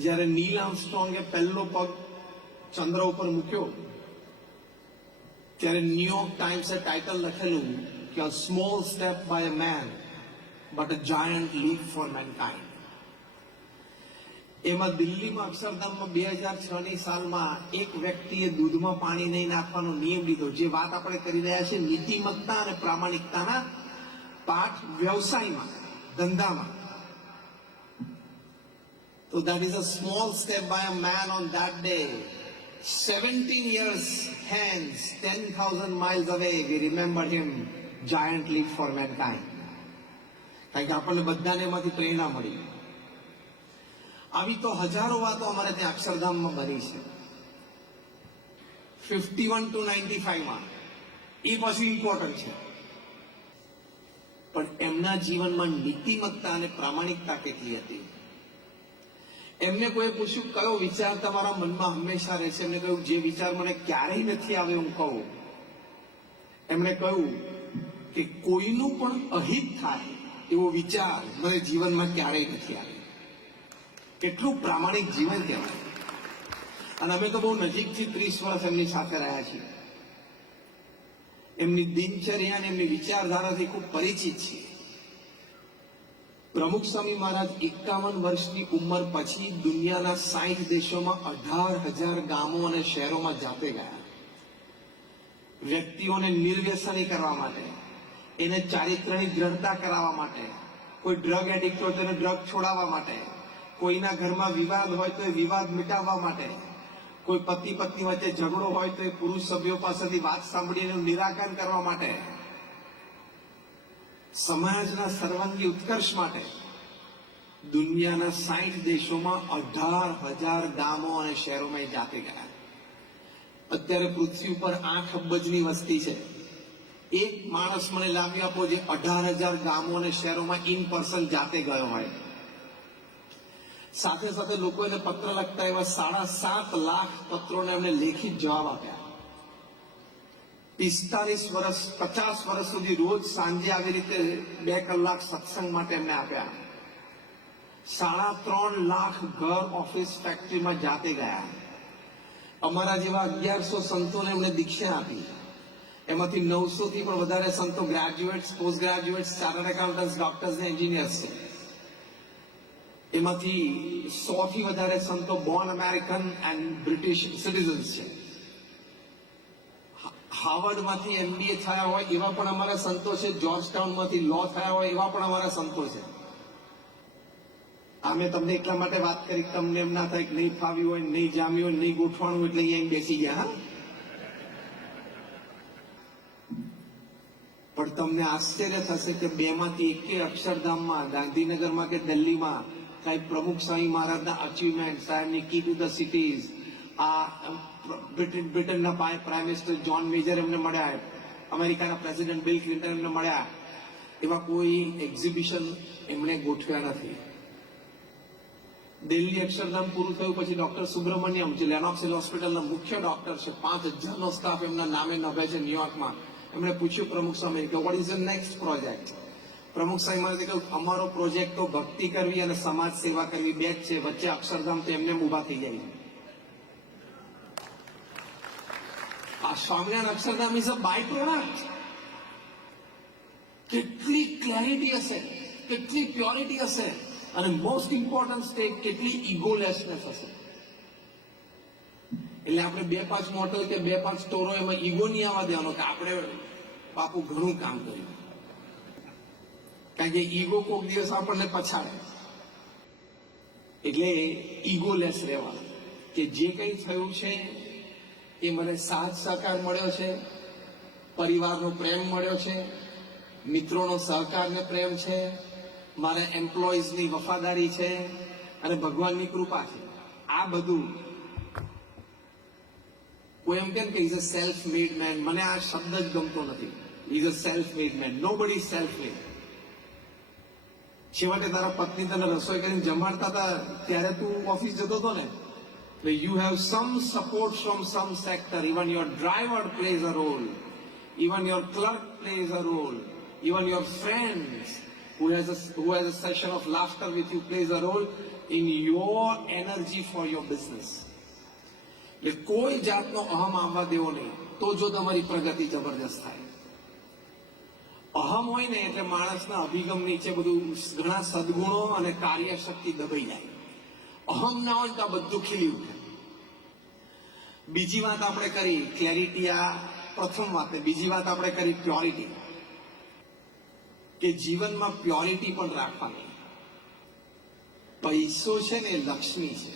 જ્યારે નીલ આર્મસ્ટ્રોંગે પહેલો પગ ચંદ્ર ઉપર મૂક્યો ત્યારે ન્યુયોર્ક ટાઈમ્સે ટાઇટલ લખેલું કે a small step by a man but a giant leap for mankind. એમાં દિલ્હીમાં અક્ષરધામમાં 2006ની સાલમાં એક વ્યક્તિએ દૂધમાં પાણી નહીં નાખવાનો નિયમ લીધો. જે વાત આપણે કરી રહ્યા છીએ નીતિમત્તા અને પ્રામાણિકતાના પાઠ વ્યવસાયમાં, ધંધામાં. So that is a small step by a man on that day. 17 years hence, 10,000 miles away, we remember him, giant leap for mankind. કારણ કે આપણને બધાને એમાંથી પ્રેરણા મળી. આવી તો હજારો વાતો અમારે ત્યાં અક્ષરધામમાં બની છે. 51 to 95માં એ પછી ઇમ્પોર્ટન્ટ છે, પણ એમના જીવનમાં નીતિમત્તા અને પ્રામાણિકતા કેટલી હતી. એમને કોઈ પૂછ્યું કયો વિચાર તમારા મનમાં હંમેશા રહેશે? એમને કહ્યું જે વિચાર મને ક્યારેય નથી આવ્યો હું કહું. એમણે કહ્યું કે કોઈનું પણ અહિત થાય એવો વિચાર મને જીવનમાં ક્યારેય નથી આવ્યો. કેટલું પ્રામાણિક જીવન કહેવાય. અને અમે તો બહુ નજીકથી 30 વર્ષ એમની સાથે રહ્યા છીએ. એમની દિનચર્યા અને એમની વિચારધારાથી ખૂબ પરિચિત છીએ. પ્રમુખ સ્વામી મહારાજ 51 વર્ષની ઉંમર પછી દુનિયાના 60 દેશોમાં 18,000 ગામો અને શહેરોમાં જાતે ગયા. વ્યક્તિઓને નિર્વ્યસની કરવા માટે, એને ચારિત્ર્યની દ્રઢતા કરાવવા માટે, કોઈ ડ્રગ એડિક્ટ હોય તો એને ડ્રગ છોડાવવા માટે, કોઈના ઘરમાં વિવાદ હોય તો એ વિવાદ મિટાવવા માટે, કોઈ પતિ પત્ની વચ્ચે ઝઘડો હોય તો એ પુરુષ સભ્યો પાસેથી વાત સાંભળીને નિરાકરણ કરવા માટે, સમાજના સર્વાંગી ઉત્કર્ષ માટે દુનિયાના 60 દેશોમાં 18,000 ગામો અને શહેરોમાં જાતે ગયા. અત્યારે પૃથ્વી ઉપર 8 અબજની વસ્તી છે. એક માણસ મને લાવી આપો જે 18,000 ગામો અને શહેરોમાં ઇન પર્સન જાતે ગયો હોય. સાથે સાથે લોકો એને પત્ર લખતા એવા 7.5 લાખ પત્રોને એમને લેખિત જવાબ આપ્યા. 45 વર્ષ 50 વર્ષ સુધી રોજ સાંજે આવી રીતે 2 કલાક સત્સંગ માટે એમને આપ્યા. 3.5 લાખ ઘર, ઓફિસ, ફેક્ટરીમાં જાતે ગયા. અમારા જેવા 1100 સંતોને એમને દીક્ષા આપી. એમાંથી 900 થી પણ વધારે સંતો graduates, post graduates, chartered accountants, doctors ને એન્જિનિયર્સ છે. એમાંથી 100 થી વધારે સંતો Born American and British citizens છે. હાર્વર્ડમાંથી MBA થયા હોય એવા પણ અમારા સંતો છે. જોર્જ ટાઉનમાંથી લો થયા હોય એવા પણ અમારા સંતો છે. આ મેં તમને એટલા માટે વાત કરી તમને એમ ના થાય કે નહીં ફાવ્યું હોય, નહીં જામ્યું હોય, નહીં ગોઠવાણું એટલે અહીંયા બેસી ગયા. પણ તમને આશ્ચર્ય થશે કે 2 માંથી એકે અક્ષરધામમાં, ગાંધીનગરમાં કે દિલ્હીમાં સાહેબ પ્રમુખ સ્વામી મહારાજના અચીવમેન્ટ, સાહેબની કી ટુ ધ સિટીઝ, આ બ્રિટનના પ્રાઇમ મિનિસ્ટર જ્હોન મેજર એમને મળ્યા, અમેરિકાના પ્રેસિડેન્ટ બિલ ક્લિન્ટન એમને મળ્યા, એવા કોઈ એક્ઝિબિશન એમણે ગોઠવ્યા નથી. દિલ્હી અક્ષરધામ પૂરું થયું પછી ડોક્ટર સુબ્રમણ્યમ જે લેનોક્સ હોસ્પિટલના મુખ્ય ડોક્ટર છે, 5,000નો સ્ટાફ એમના નામે નભે છે ન્યુયોર્કમાં. એમણે પૂછ્યું પ્રમુખ સ્વામી કે what is the next project? પ્રમુખ સ્વામી મહારાજે કહ્યું અમારો પ્રોજેક્ટ તો ભક્તિ કરવી અને સમાજ સેવા કરવી 2 જ છે, વચ્ચે અક્ષરધામ તો એમને ઉભા થઈ જાય. આ Swaminarayan Akshardham is a byproduct. કેટલી ક્લેરિટી હશે, કેટલી પ્યોરિટી હશે, અને મોસ્ટ ઇમ્પોર્ટન્ટ સ્ટેપ કેટલી ઇગોલેસનેસ હશે. એટલે આપણે 2-5 મોટલ કે 2-5 સ્ટોરો એમાં ઈગો નહીં આવવા દેવાનો કે આપણે બાપુ ઘણું કામ કર્યું. કારણ કે ઈગો કોઈક દિવસ આપણને પછાડે. એટલે ઈગોલેસ રહેવાનું કે જે કંઈ થયું છે એ મને સાથ સહકાર મળ્યો છે, પરિવારનો પ્રેમ મળ્યો છે, મિત્રોનો સહકારને પ્રેમ છે, મારા એમ્પ્લોઈઝની વફાદારી છે અને ભગવાનની કૃપા છે. આ બધું કોઈ એમ કે is a self made main, મને આ શબ્દ જ ગમતો નથી. Is a self made main. Nobody self made. છેવટે તારા પત્ની તને રસોઈ કરીને જમાડતા હતા ત્યારે તું ઓફિસ જતો હતો ને. You have some support from some sector. Even your driver plays a role. Even your clerk plays a role. Even your friends who has a session of laughter with you plays a role in your energy for your business. એટલે કોઈ જાતનો અહમ આવવા દેવો નહીં, તો જો તમારી પ્રગતિ જબરજસ્ત થાય. અહમ હોય ને એટલે માણસના અભિગમ નીચે બધું ઘણા સદગુણો અને કાર્યશક્તિ દબાઈ જાય. અહમ ના હોય તો આ બધું ખીલી ઉઠે. બીજી વાત આપણે કરી ક્લેરિટી, આ પ્રથમ વાત. બીજી વાત આપણે કરી પ્યોરિટી, કે જીવનમાં પ્યોરિટી પણ રાખવાની. પૈસો છે ને લક્ષ્મી છે.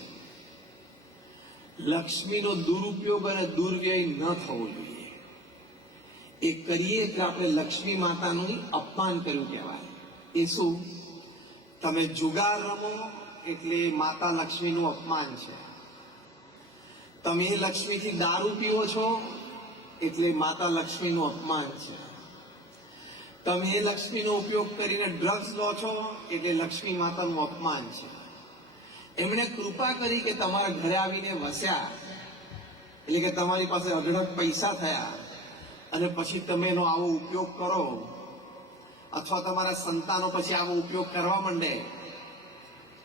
લક્ષ્મીનો દુરુપયોગ અને દુર્વ્યય ન થવો જોઈએ. એ કરીએ એટલે આપણે લક્ષ્મી માતાનું અપમાન કર્યું કહેવાય. એ શું? તમે જુગાર રમો એટલે માતા લક્ષ્મીનું અપમાન છે. તમે લક્ષ્મીથી દારૂ પીવો છો એટલે માતા લક્ષ્મીનું અપમાન છે. તમે લક્ષ્મીનો ઉપયોગ કરીને ડ્રગ્સ લો છો એટલે લક્ષ્મી માતાનું અપમાન છે. એમણે કૃપા કરી કે તમારા ઘરે આવીને વસ્યા, એટલે કે તમારી પાસે અઢળક પૈસા થયા, અને પછી તમે એનો આવો ઉપયોગ કરો, અથવા તમારા સંતાનો પછી આવો ઉપયોગ કરવા માંડે,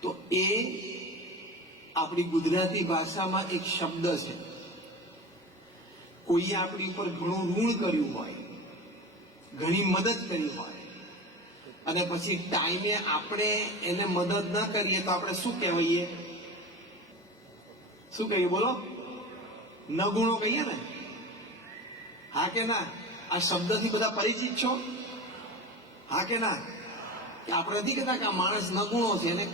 તો એ આપણી ગુજરાતી ભાષામાં એક શબ્દ છે. કોઈએ આપણી ઉપર ઘણું ઋણ કર્યું હોય, ઘણી મદદ કરી હોય, અને પછી ટાઈમે આપણે એને મદદ ન કરીએ તો આપણે શું કહેવાઈએ? શું કહીએ બોલો? નગુણો કહીએ ને? હા કે ના? આ શબ્દથી બધા પરિચિત છો? હા કે ના? કે આપણે નથી કહેતા કે આ માણસ નગુણો છે, એને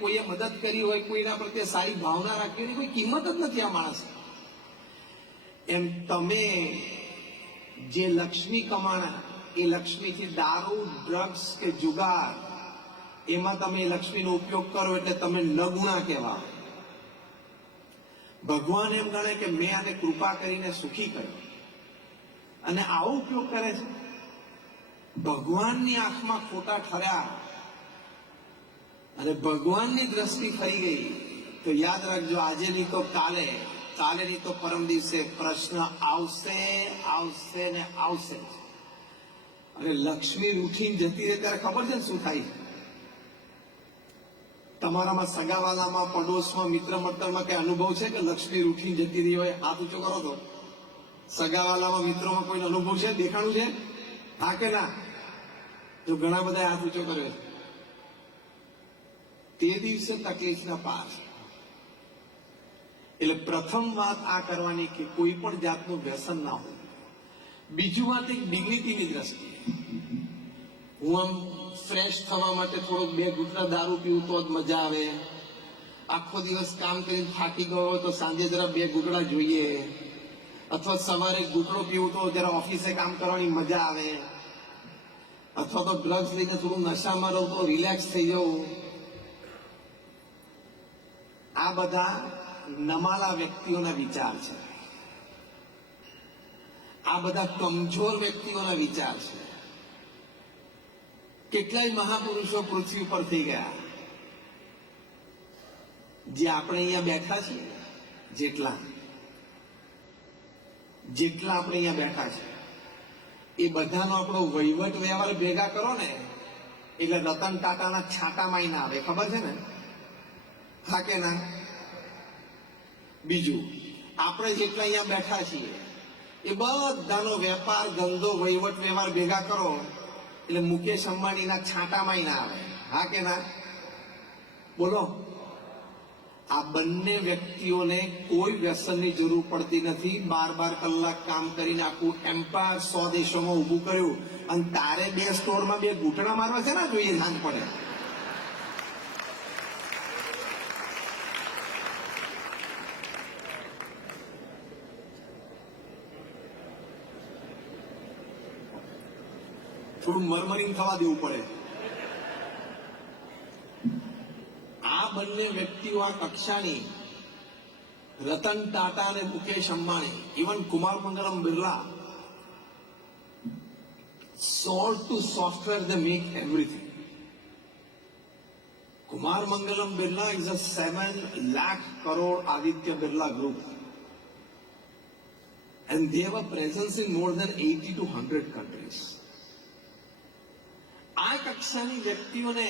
કોઈએ મદદ કરી હોય, કોઈના પ્રત્યે સારી ભાવના રાખી હોય, કોઈ કિંમત જ નથી આ માણસ. એમ તમે જે લક્ષ્મી કમાણા, એ લક્ષ્મીથી દારૂ, ડ્રગ્સ કે જુગાર, એમાં તમે લક્ષ્મીનો ઉપયોગ કરો એટલે તમે નગુણા કહેવા. ભગવાન એમ ગણે કે મેં આને કૃપા કરીને સુખી કર્યો, અને આવો ઉપયોગ કરે છે. ભગવાનની આંખમાં ખોટા ઠર્યા અને ભગવાનની દ્રષ્ટિ ફરી ગઈ તો યાદ રાખજો, આજે નહીં તો કાલે, કાલે નહીં તો પરમ દિવસે પ્રશ્ન આવશે, આવશે ને આવશે. અને લક્ષ્મી રૂઠીને જતી રહે ત્યારે ખબર છે ને શું થાય? તમારામાં સગાવાલામાં, પડોશમાં, મિત્ર મંડળમાં કઈ અનુભવ છે કે લક્ષ્મી રૂઠીને જતી રહી હોય? હાથ ઊંચો કરો તો. સગાવાલામાં, મિત્રોમાં કોઈ અનુભવ છે? દેખાણું છે? હા કે ના? તો ઘણા બધા હાથ ઊંચો કર્યો. તે દિવસે તકલીફના પાર. એટલે પ્રથમ વાત આ કરવાની કે કોઈ પણ જાતનું વ્યસન ના હોય. બીજું વાત એક ડિગ્નિટીની દ્રષ્ટિએ, હું આમ ફ્રેશ થવા માટે થોડોક 2 ઘૂંટડા દારૂ પીવું તો જ મજા આવે. આખો દિવસ કામ કરીને થાકી ગયો હોય તો સાંજે જરા 2 ઘૂંટડા જોઈએ, અથવા સવારે ઘૂંટડો પીવું તો જરા ઓફિસે કામ કરવાની મજા આવે, અથવા તો ડ્રગ્સ લઈને થોડું નશામાં રહું તો રિલેક્સ થઈ જવું. આ બધા નમાલા વ્યક્તિઓના વિચાર છે. આ બધા કમજોર વ્યક્તિઓના વિચાર છે. કેટલાય મહાપુરુષો પૃથ્વી પર થઈ ગયા, જે આપણે અહીંયા બેઠા છીએ, જેટલા આપણે અહીંયા બેઠા છે, એ બધાનો આપણો વહીવટ વ્યવહાર ભેગા કરો ને એટલે રતન ટાટાના છાંટામાં ના આવે. ખબર છે ને? હા કે ના? બીજું, આપણે જેટલા અહીંયા બેઠા છીએ એ બધાનો વેપાર, ધંધો, વહીવટ વ્યવહાર ભેગા કરો એટલે મુકેશ અંબાણીના છાંટામાં ના આવે. હા કે ના? બોલો. આ બંને વ્યક્તિઓને કોઈ વ્યસનની જરૂર પડતી નથી. 12 કલાક કામ કરીને આખું એમ્પાયર 100 દેશોમાં ઊભું કર્યું, અને તારે 2 સ્ટોરમાં 2 ઘૂંટણા મારવા છે ને જોઈએ સાંજ પડે. થોડું મરમરિંગ થવા દેવું પડે. આ બંને વ્યક્તિઓ આ કક્ષાની, રતન ટાટા અને Mukesh Ambani, even Kumar Mangalam Birla, sold to software, they make everything. Kumar Mangalam Birla is a 7 lakh crore Aditya Birla group, and they have a presence in more than 80 to 100 countries. આ કક્ષાની વ્યક્તિઓને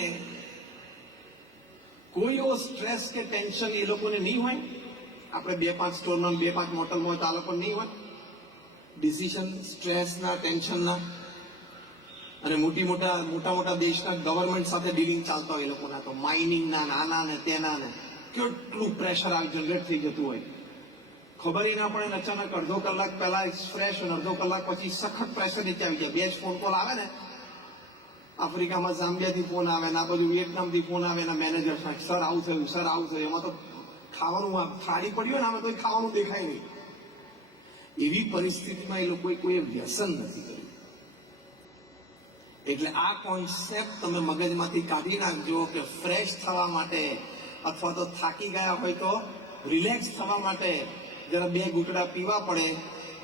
કોઈ એવો સ્ટ્રેસ કે ટેન્શન એ લોકોને નહીં હોય. આપણે 2-5 સ્ટોરમાં 2-5 મોટલમાં હોય તો આ લોકો નહીં હોય ડિસિઝન સ્ટ્રેસના ટેન્શનના. અને મોટા દેશના ગવર્મેન્ટ સાથે ડીલિંગ ચાલતા હોય એ લોકોના તો માઇનિંગના નાના ને તેના ને કેટલું પ્રેશર આ જનરેટ થઈ જતું હોય ખબર ના પડે ને અચાનક અડધો કલાક પહેલા ફ્રેશ અને અડધો કલાક પછી સખત પ્રેશર નીચે આવી જાય. 2 જ ફોન કોલ આવે ને આફ્રિકામાં ઝામ્બિયાથી ફોન આવે ને આ બાજુ વિયેટનામથી ફોન આવે ને મેનેજર સર આવું થયું સર આવું થયું. એમાં તો ખાવાનું થાળી પડ્યું ને આમાં તો ખાવાનું દેખાય નહીં. એવી પરિસ્થિતિમાં એ લોકોએ કોઈ વ્યસન નથી કર્યું. એટલે આ કોન્સેપ્ટ તમે મગજમાંથી કાઢી નાખજો કે ફ્રેશ થવા માટે અથવા તો થાકી ગયા હોય તો રિલેક્સ થવા માટે જરા 2 ઘૂંટડા પીવા પડે.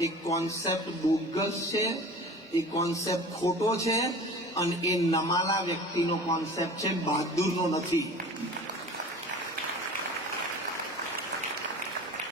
એ કોન્સેપ્ટ બોગસ છે, એ કોન્સેપ્ટ ખોટો છે અને એ નમાલા વ્યક્તિનો કોન્સેપ્ટ છે, બહાદુરનો નથી.